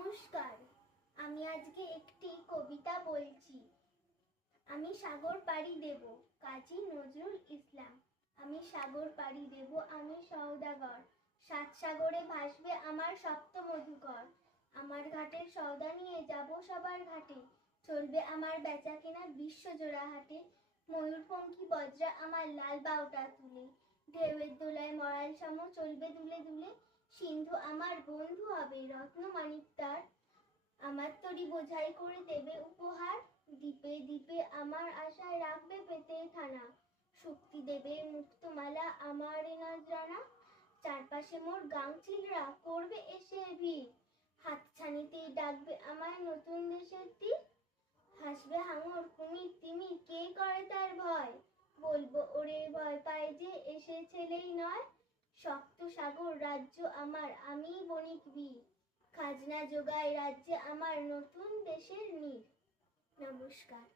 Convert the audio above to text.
নমস্কার। আমি আজকে একটি কবিতা বলছি। আমি সাগর পাড়ি দেব, কাজী নজরুল ইসলাম। আমি সাগর পাড়ি দেব, আমি সওদাগর। সাত সাগরে ভাসবে আমার সপ্ত মধুকর। আমার ঘাটের সওদা নিয়ে যাব সবার ঘাটে। চলবে আমার বেচা কেনা বিশ্বজোড়া হাটে। ময়ূরপঙ্খী বজ্রা আমার লাল বাউটা তুলে। ঢেউয়ের দোলায় মরাল সম চলবে দুলে দুলে। সিন্ধু আমার বন্ধু হবে রত্নমাণিক তার আমার তরি বোঝাই করে দেবে উপহার। দ্বীপে দ্বীপে আমার আশায় রাখবে পেতে থানা। শক্তি দেবে মুক্তমালা আমার নজরানা। চারপাশে মোর গাংচিলরা করবে এসে ভিড়। হাতছানিতেই ডাকবে আমায় নতুন দেশের তীর। হাসবে হাঙর কুমির, তিমির, কে করে তার ভয়? বলব, ওরে ভয় পায় যে এসে ছেলেই নয়। শক্ত সাগর রাজ্য আমার আমি বণিক বীর। খাজনা যোগায় রাজ্যে আমার নতুন দেশের নীর নমস্কার।